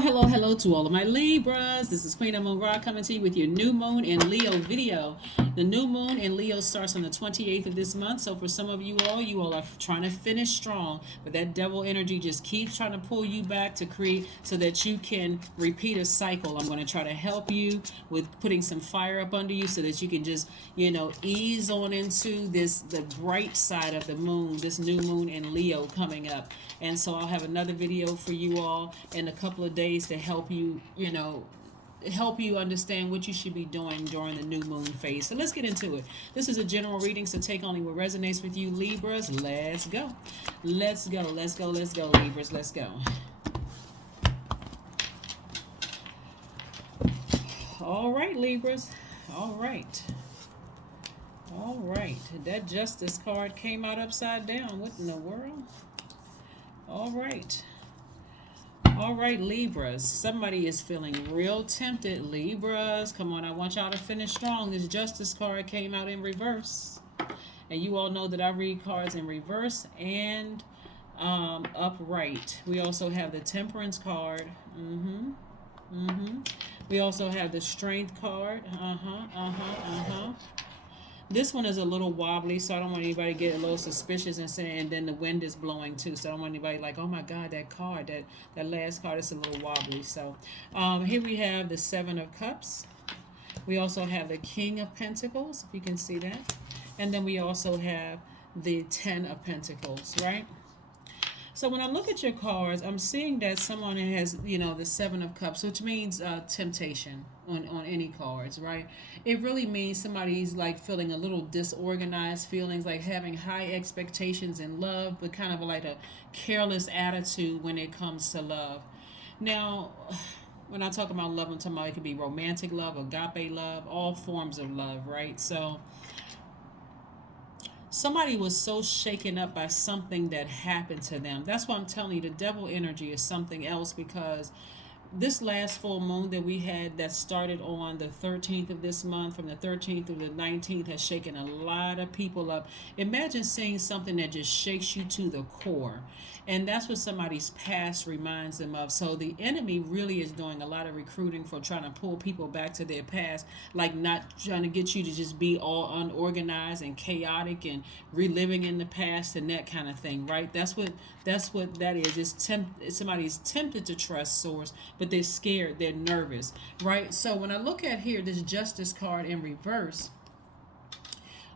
Hello to all of my Libras. This is Queen Amun Ra coming to you with your new moon in Leo video. The new moon in Leo starts on the 28th of this month. So for some of you all are trying to finish strong, but that devil energy just keeps trying to pull you back to create so that you can repeat a cycle. I'm going to try to help you with putting some fire up under you so that you can just, ease on into the bright side of the moon, this new moon in Leo coming up. And so I'll have another video for you all in a couple of days to help you, help you understand what you should be doing during the new moon phase. So let's get into it. This is a general reading, so take only what resonates with you, Libras. Let's go. Let's go, Libras. Let's go. All right, Libras. All right. That Justice card came out upside down. What in the world? All right, Libras. Somebody is feeling real tempted. Libras, come on. I want y'all to finish strong. This Justice card came out in reverse. And you all know that I read cards in reverse and upright. We also have the Temperance card. We also have the Strength card. This one is a little wobbly, so I don't want anybody to get a little suspicious and saying, and then the wind is blowing too. So I don't want anybody like, oh my God, that card, that last card is a little wobbly. So here we have the Seven of Cups. We also have the King of Pentacles, if you can see that. And then we also have the Ten of Pentacles, right? So when I look at your cards, I'm seeing that someone has, the Seven of Cups, which means temptation on any cards, right? It really means somebody's like feeling a little disorganized, feelings like having high expectations in love, but kind of like a careless attitude when it comes to love. Now, when I talk about love, I'm talking about it could be romantic love, agape love, all forms of love, right? So somebody was so shaken up by something that happened to them. That's why I'm telling you the devil energy is something else, because this last full moon that we had that started on the 13th of this month, from the 13th to the 19th, has shaken a lot of people up. Imagine seeing something that just shakes you to the core. And that's what somebody's past reminds them of. So the enemy really is doing a lot of recruiting for trying to pull people back to their past, like not trying to get you to just be all unorganized and chaotic and reliving in the past and that kind of thing, right? That's what that is. Somebody's tempted to trust source, but they're scared, they're nervous, right? So when I look at here, this Justice card in reverse,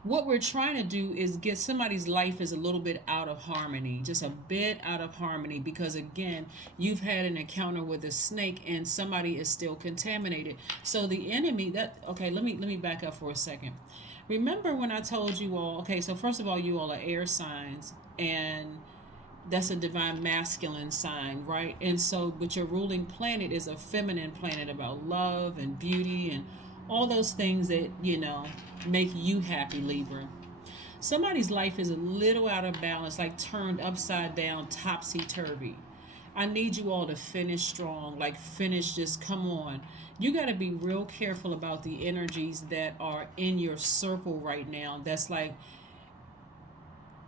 what we're trying to do is get somebody's life is a little bit out of harmony, just a bit out of harmony, because again, you've had an encounter with a snake and somebody is still contaminated. So the enemy let me back up for a second. Remember when I told you all, okay, so first of all, you all are air signs, and that's a divine masculine sign, right? And so, but your ruling planet is a feminine planet about love and beauty and all those things that, make you happy, Libra. Somebody's life is a little out of balance, like turned upside down, topsy-turvy. I need you all to finish strong, like finish, just come on. You got to be real careful about the energies that are in your circle right now. That's like,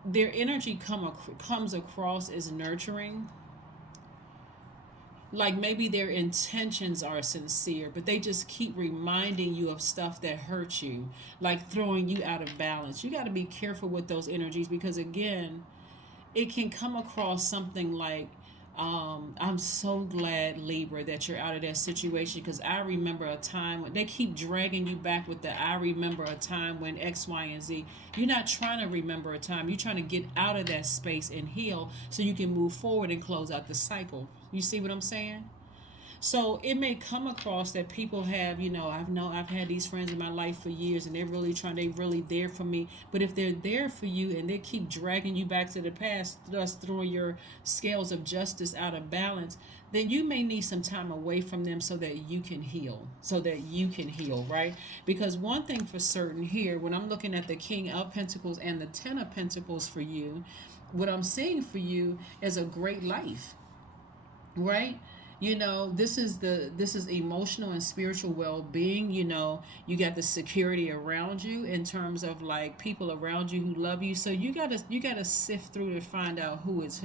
their energy comes across as nurturing, like maybe their intentions are sincere, but they just keep reminding you of stuff that hurt you, like throwing you out of balance. You got to be careful with those energies, because again, it can come across something like, I'm so glad, Libra, that you're out of that situation, because I remember a time when they keep dragging you back with I remember a time when X, Y, and Z. You're not trying to remember a time. You're trying to get out of that space and heal so you can move forward and close out the cycle. You see what I'm saying? So it may come across that people have, I've had these friends in my life for years, and they're really there for me. But if they're there for you and they keep dragging you back to the past, thus throwing your scales of justice out of balance, then you may need some time away from them so that you can heal, right? Because one thing for certain here, when I'm looking at the King of Pentacles and the Ten of Pentacles for you, what I'm seeing for you is a great life, right? This is emotional and spiritual well-being. You got the security around you in terms of like people around you who love you. So you gotta sift through to find out who is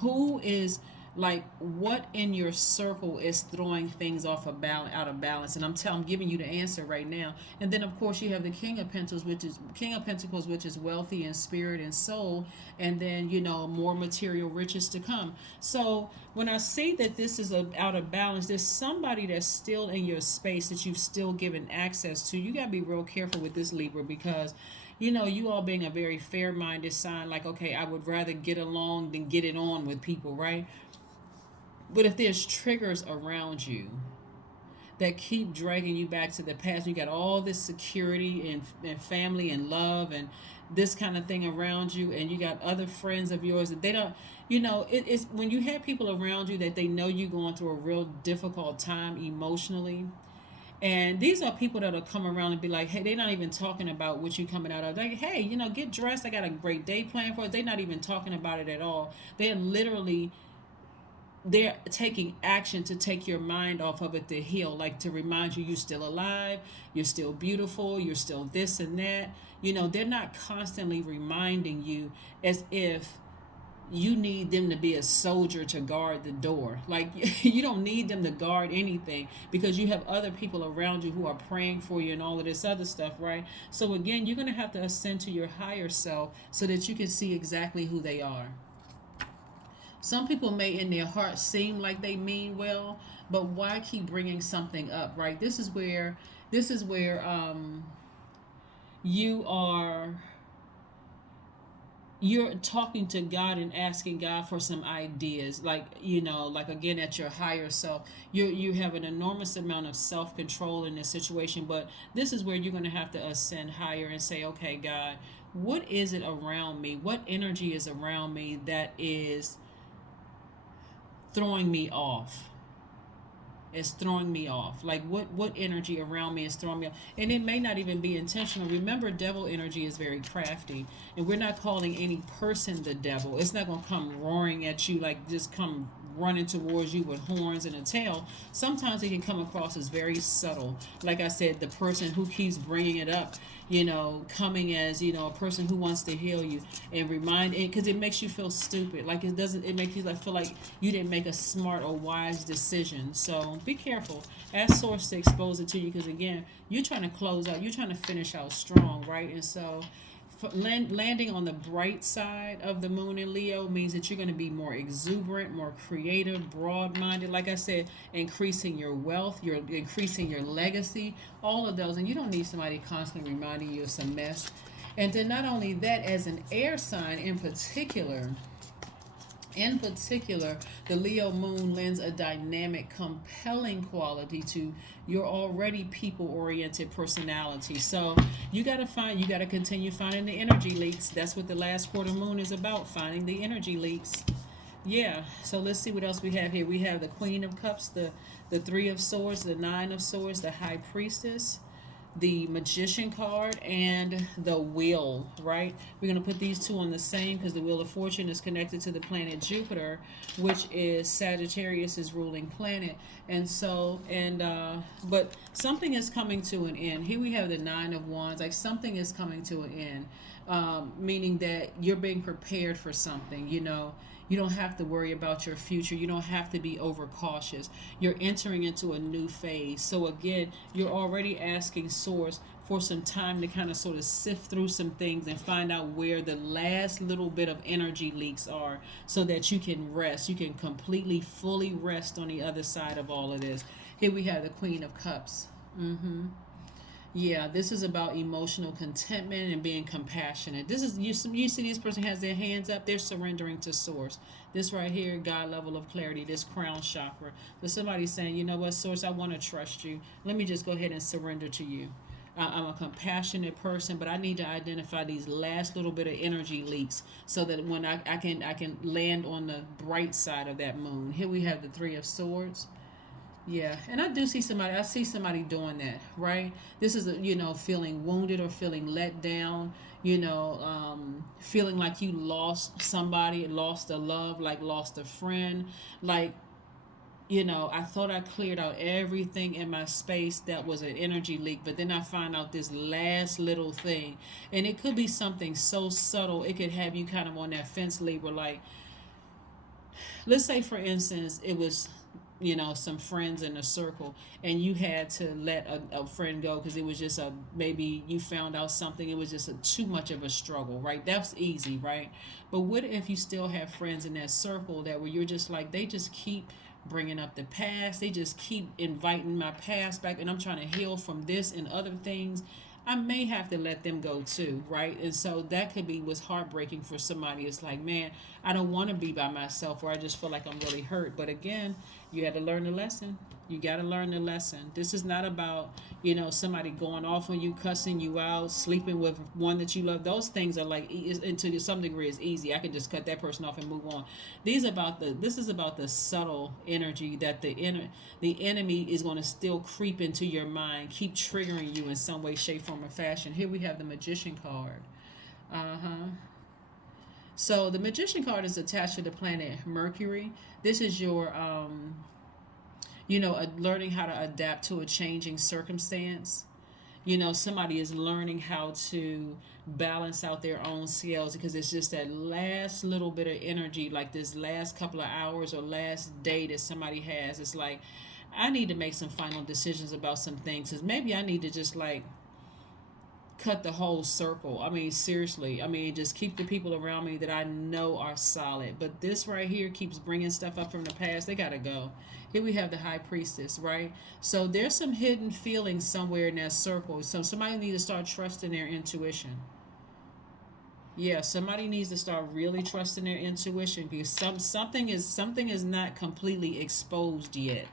who is Like, what in your circle is throwing things off of balance, out of balance? And I'm giving you the answer right now. And then of course you have the King of Pentacles, which is wealthy in spirit and soul, and then more material riches to come. So when I say that this is out of balance, there's somebody that's still in your space that you've still given access to. You gotta be real careful with this, Libra, because you all being a very fair minded sign, like, okay, I would rather get along than get it on with people, right? But if there's triggers around you that keep dragging you back to the past, you got all this security and family and love and this kind of thing around you, and you got other friends of yours that they don't, it's when you have people around you that they know you're going through a real difficult time emotionally. And these are people that'll come around and be like, hey, they're not even talking about what you coming out of. Like, hey, get dressed. I got a great day planned for it. They're not even talking about it at all. They're taking action to take your mind off of it to heal, like to remind you you're still alive, you're still beautiful, you're still this and that. They're not constantly reminding you as if you need them to be a soldier to guard the door. Like, you don't need them to guard anything, because you have other people around you who are praying for you and all of this other stuff, right? So again, you're going to have to ascend to your higher self so that you can see exactly who they are. Some people may in their heart seem like they mean well, but why keep bringing something up, right? This is where you are, you're talking to God and asking God for some ideas, like, like, again, at your higher self. You have an enormous amount of self-control in this situation, but this is where you're going to have to ascend higher and say, okay, God, what is it around me? What energy is around me that is throwing me off? It's throwing me off. Like, what energy around me is throwing me off? And it may not even be intentional. Remember, devil energy is very crafty, and we're not calling any person the devil. It's not going to come roaring at you, like just come running towards you with horns and a tail. Sometimes it can come across as very subtle. Like I said, the person who keeps bringing it up, coming as, a person who wants to heal you and remind it, because it makes you feel stupid. Like, it makes you feel like you didn't make a smart or wise decision. So be careful. Ask source to expose it to you, because again, you're trying to close out, you're trying to finish out strong, right? And so landing on the bright side of the moon in Leo means that you're going to be more exuberant, more creative, broad-minded. Like I said, increasing your wealth, you're increasing your legacy, all of those. And you don't need somebody constantly reminding you of some mess. And then not only that, as an air sign in particular, the Leo moon lends a dynamic, compelling quality to your already people-oriented personality. So you got to continue finding the energy leaks. That's what the last quarter moon is about, finding the energy leaks. Yeah, so let's see what else we have here. We have the Queen of Cups, the Three of Swords, the Nine of Swords, the High Priestess, the Magician card, and the Wheel, right? We're going to put these two on the same because the Wheel of Fortune is connected to the planet Jupiter, which is Sagittarius's ruling planet. And so, but something is coming to an end. Here we have the Nine of Wands, like something is coming to an end, meaning that you're being prepared for something, You don't have to worry about your future. You don't have to be overcautious. You're entering into a new phase. So again, you're already asking Source for some time to kind of sort of sift through some things and find out where the last little bit of energy leaks are, so that you can rest. You can completely, fully rest on the other side of all of this. Here we have the Queen of Cups. Yeah, this is about emotional contentment and being compassionate. This is, you see this person has their hands up, they're surrendering to Source. This right here, God level of clarity, this crown chakra. So somebody's saying, you know what, Source, I want to trust you. Let me just go ahead and surrender to you. I'm a compassionate person, but I need to identify these last little bit of energy leaks so that when I can land on the bright side of that moon. Here we have the Three of Swords. Yeah, and I see somebody doing that, right? This is, feeling wounded or feeling let down, feeling like you lost somebody, lost a love, like lost a friend. Like, I thought I cleared out everything in my space that was an energy leak, but then I find out this last little thing. And it could be something so subtle, it could have you kind of on that fence, Libra, like, let's say for instance it was, some friends in a circle, and you had to let a friend go because it was just a, maybe you found out something, it was just too much of a struggle, right? That's easy, right? But what if you still have friends in that circle that where you're just like, they just keep bringing up the past, they just keep inviting my past back, and I'm trying to heal from this and other things. I may have to let them go too, right? And so that could be what's heartbreaking for somebody. It's like, man, I don't want to be by myself, or I just feel like I'm really hurt. But again, you had to learn the lesson. You got to learn the lesson. This is not about, somebody going off on you, cussing you out, sleeping with one that you love. Those things are like, and to some degree, is easy. I can just cut that person off and move on. This is about the subtle energy that the enemy is going to still creep into your mind, keep triggering you in some way, shape, form, or fashion. Here we have the Magician card. So the Magician card is attached to the planet Mercury. This is your learning how to adapt to a changing circumstance. Somebody is learning how to balance out their own scales, because it's just that last little bit of energy, like this last couple of hours or last day that somebody has. It's like, I need to make some final decisions about some things, because maybe I need to just like cut the whole circle. I mean, seriously. I mean, just keep the people around me that I know are solid. But this right here keeps bringing stuff up from the past. They got to go. Here we have the High Priestess, right? So there's some hidden feelings somewhere in that circle. So somebody needs to start trusting their intuition. Yeah, somebody needs to start really trusting their intuition, because something is not completely exposed yet,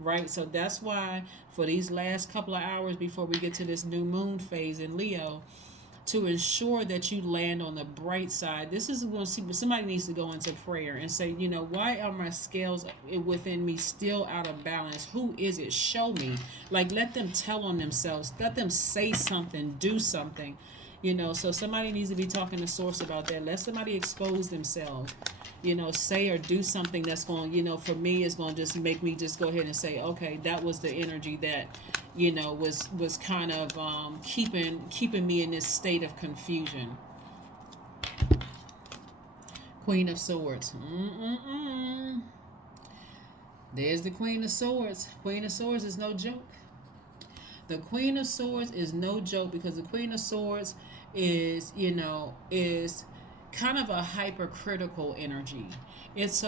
right? So that's why for these last couple of hours before we get to this new moon phase in Leo, to ensure that you land on the bright side, this is going to see, somebody needs to go into prayer and say, why are my scales within me still out of balance? Who is it? Show me. Like, let them tell on themselves. Let them say something, do something. So somebody needs to be talking to source about that. Let somebody expose themselves. Say or do something that's going, for me, is going to just make me just go ahead and say, okay, that was the energy that, was kind of keeping me in this state of confusion. Queen of Swords. There's the Queen of Swords. Queen of Swords is no joke. The Queen of Swords is no joke, because the Queen of Swords is kind of a hypercritical energy. This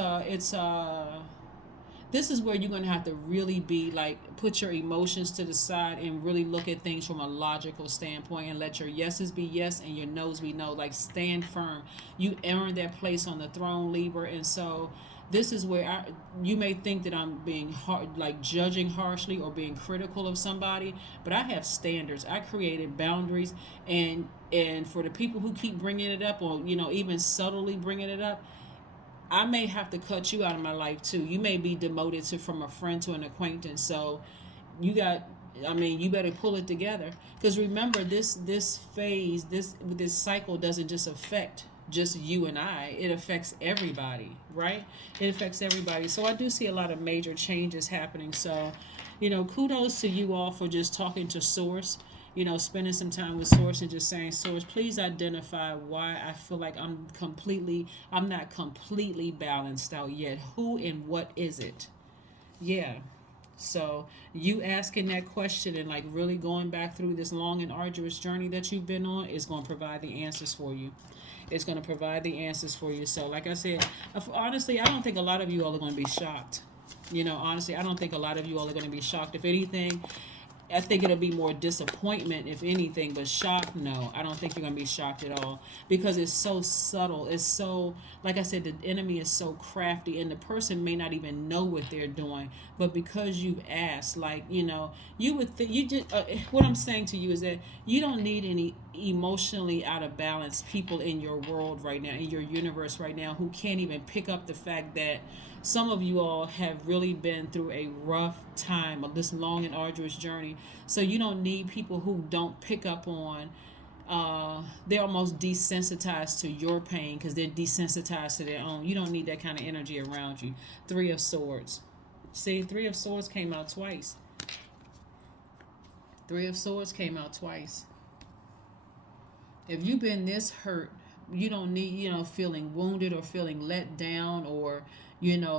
is where you're going to have to really be like, put your emotions to the side and really look at things from a logical standpoint, and let your yeses be yes and your no's be no. Like, stand firm. You earned that place on the throne, Libra. And so this is where you may think that I'm being hard, like judging harshly or being critical of somebody, but I have standards. I created boundaries, and for the people who keep bringing it up, or even subtly bringing it up, I may have to cut you out of my life too. You may be demoted from a friend to an acquaintance. So you better pull it together, because remember, this phase, this cycle doesn't just affect just you and I. It affects everybody, right? It affects everybody. So I do see a lot of major changes happening. So, kudos to you all for just talking to source, spending some time with source and just saying, source, please identify why I feel like I'm not completely balanced out yet. Who and what is it? Yeah. So you asking that question and like really going back through this long and arduous journey that you've been on is going to provide the answers for you. It's going to provide the answers for you. So like I said, honestly, I don't think a lot of you all are going to be shocked. Honestly, I don't think a lot of you all are going to be shocked. If anything, I think it'll be more disappointment, if anything, but shock, no. I don't think you're going to be shocked at all, because it's so subtle. It's so, like I said, the enemy is so crafty, and the person may not even know what they're doing, but because you've asked, like, you would think, what I'm saying to you is that you don't need any emotionally out of balance people in your world right now, in your universe right now, who can't even pick up the fact that some of you all have really been through a rough time of this long and arduous journey. So you don't need people who don't pick up on, they're almost desensitized to your pain because they're desensitized to their own. You don't need that kind of energy around you. Three of Swords. See, Three of Swords came out twice. Three of Swords came out twice. If you've been this hurt You don't need, feeling wounded or feeling let down, or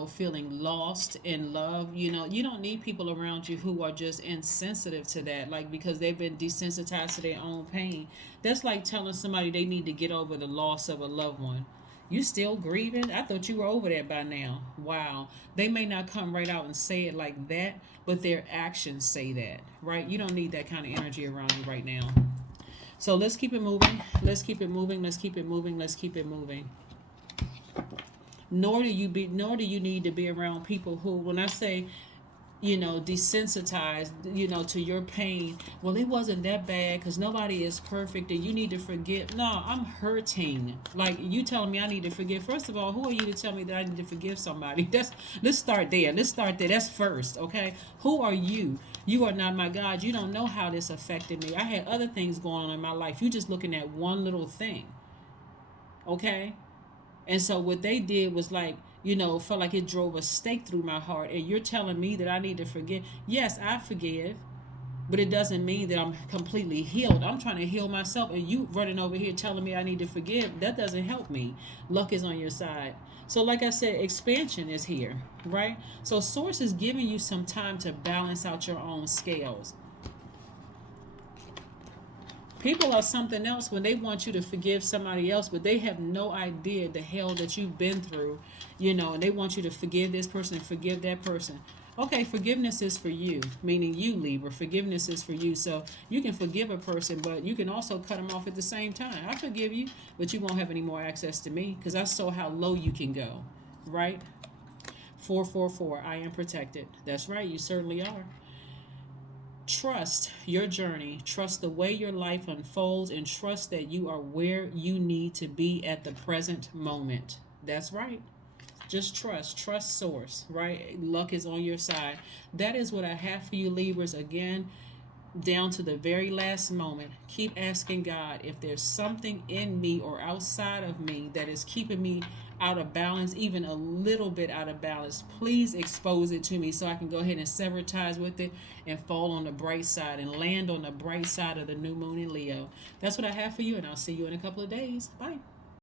feeling lost in love. You don't need people around you who are just insensitive to that, like, because they've been desensitized to their own pain. That's like telling somebody they need to get over the loss of a loved one. You still grieving? I thought you were over that by now. Wow. They may not come right out and say it like that, but their actions say that, right? You don't need that kind of energy around you right now. So let's keep it moving. Let's keep it moving. Let's keep it moving. Let's keep it moving. Nor do you need to be around people who, when I say, desensitized, to your pain. Well, it wasn't that bad because nobody is perfect and you need to forgive. No, I'm hurting. Like, you telling me I need to forgive. First of all, who are you to tell me that I need to forgive somebody? Let's start there. Let's start there. That's first, okay? Who are you? You are not my God. You don't know how this affected me. I had other things going on in my life. You just looking at one little thing, okay? And so what they did was like, felt like it drove a stake through my heart. And you're telling me that I need to forgive. Yes, I forgive, but it doesn't mean that I'm completely healed. I'm trying to heal myself, and you running over here telling me I need to forgive. That doesn't help me. Luck is on your side. So like I said, expansion is here, right? So Source is giving you some time to balance out your own scales. People are something else when they want you to forgive somebody else, but they have no idea the hell that you've been through, and they want you to forgive this person and forgive that person. Okay, forgiveness is for you, meaning you, Libra. Forgiveness is for you. So you can forgive a person, but you can also cut them off at the same time. I forgive you, but you won't have any more access to me because I saw how low you can go, right? 444, I am protected. That's right, you certainly are. Trust your journey, trust the way your life unfolds, and trust that you are where you need to be at the present moment. That's right. Just trust Source, right? Luck is on your side. That is what I have for you, Libras. Again, down to the very last moment, keep asking God if there's something in me or outside of me that is keeping me out of balance, even a little bit out of balance. Please expose it to me so I can go ahead and sever ties with it and fall on the bright side and land on the bright side of the new moon in Leo. That's what I have for you, and I'll see you in a couple of days. Bye.